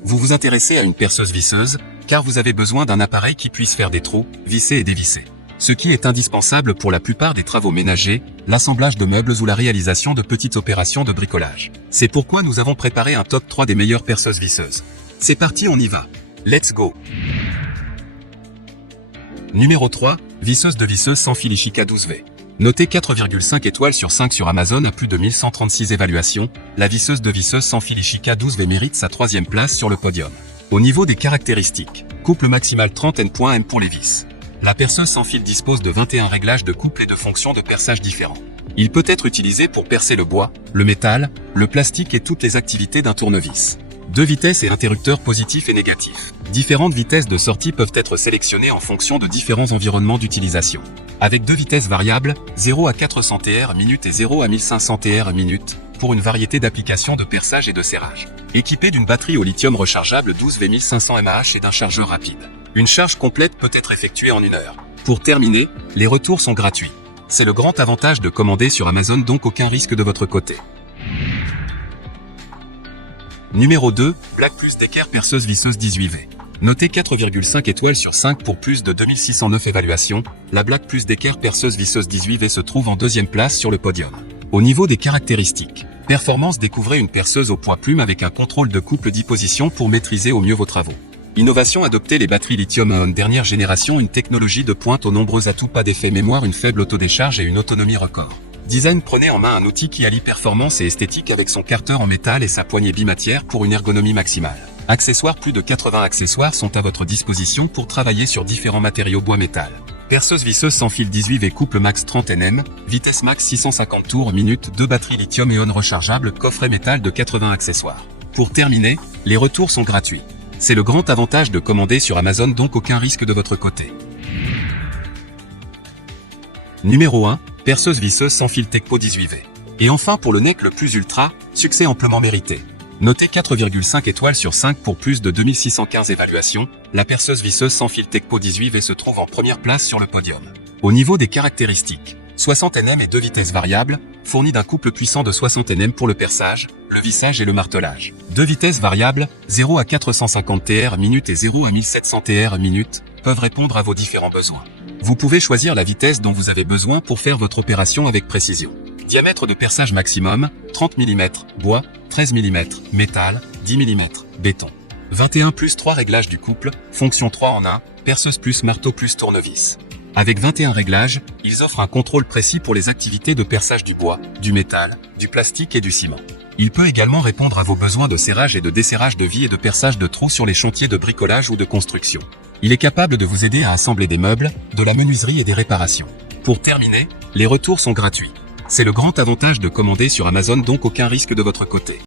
Vous vous intéressez à une perceuse visseuse, car vous avez besoin d'un appareil qui puisse faire des trous, visser et dévisser. Ce qui est indispensable pour la plupart des travaux ménagers, l'assemblage de meubles ou la réalisation de petites opérations de bricolage. C'est pourquoi nous avons préparé un top 3 des meilleures perceuses visseuses. C'est parti, on y va. Let's go. Numéro 3, visseuse de visseuse sans fil Ishika 12V. Notée 4,5 étoiles sur 5 sur Amazon à plus de 1136 évaluations, la visseuse de visseuse sans fil Ishika 12V mérite sa 3e place sur le podium. Au niveau des caractéristiques, couple maximal 30 N.M pour les vis. La perceuse sans fil dispose de 21 réglages de couple et de fonctions de perçage différents. Il peut être utilisé pour percer le bois, le métal, le plastique et toutes les activités d'un tournevis. 2 vitesses et interrupteurs positifs et négatifs. Différentes vitesses de sortie peuvent être sélectionnées en fonction de différents environnements d'utilisation. Avec 2 vitesses variables, 0 à 400 TR minute et 0 à 1500 TR minute, pour une variété d'applications de perçage et de serrage. Équipée d'une batterie au lithium rechargeable 12V 1500 mAh et d'un chargeur rapide. Une charge complète peut être effectuée en 1 heure. Pour terminer, les retours sont gratuits. C'est le grand avantage de commander sur Amazon, donc aucun risque de votre côté. Numéro 2, Black Plus Decker perceuse visseuse 18V. Notée 4,5 étoiles sur 5 pour plus de 2609 évaluations, la Black Plus Decker perceuse visseuse 18V se trouve en 2e place sur le podium. Au niveau des caractéristiques, performance, découvrez une perceuse au poids plume avec un contrôle de couple 10 positions pour maîtriser au mieux vos travaux. Innovation, adopter les batteries lithium-ion dernière génération, une technologie de pointe aux nombreux atouts, pas d'effet mémoire, une faible autodécharge et une autonomie record. Design, prenez en main un outil qui allie performance et esthétique avec son carter en métal et sa poignée bimatière pour une ergonomie maximale. Accessoires, plus de 80 accessoires sont à votre disposition pour travailler sur différents matériaux bois-métal. Perceuse visseuse sans fil 18V couple max 30 Nm, vitesse max 650 tours minute, 2 batteries lithium-ion rechargeables, coffret métal de 80 accessoires. Pour terminer, les retours sont gratuits. C'est le grand avantage de commander sur Amazon, donc aucun risque de votre côté. Numéro 1, perceuse visseuse sans fil Tekpo 18V. Et enfin pour le NEC le plus ultra, succès amplement mérité. Notée 4,5 étoiles sur 5 pour plus de 2615 évaluations, la perceuse visseuse sans fil Tekpo 18V se trouve en première place sur le podium. Au niveau des caractéristiques, 60 Nm et 2 vitesses variables, fournie d'un couple puissant de 60 Nm pour le perçage, le vissage et le martelage. 2 vitesses variables, 0 à 450 TR minute et 0 à 1700 TR minute, peuvent répondre à vos différents besoins. Vous pouvez choisir la vitesse dont vous avez besoin pour faire votre opération avec précision. Diamètre de perçage maximum, 30 mm, bois, 13 mm, métal, 10 mm, béton. 21 plus 3 réglages du couple, fonction 3 en 1, perceuse plus marteau plus tournevis. Avec 21 réglages, ils offrent un contrôle précis pour les activités de perçage du bois, du métal, du plastique et du ciment. Il peut également répondre à vos besoins de serrage et de desserrage de vis et de perçage de trous sur les chantiers de bricolage ou de construction. Il est capable de vous aider à assembler des meubles, de la menuiserie et des réparations. Pour terminer, les retours sont gratuits. C'est le grand avantage de commander sur Amazon, donc aucun risque de votre côté.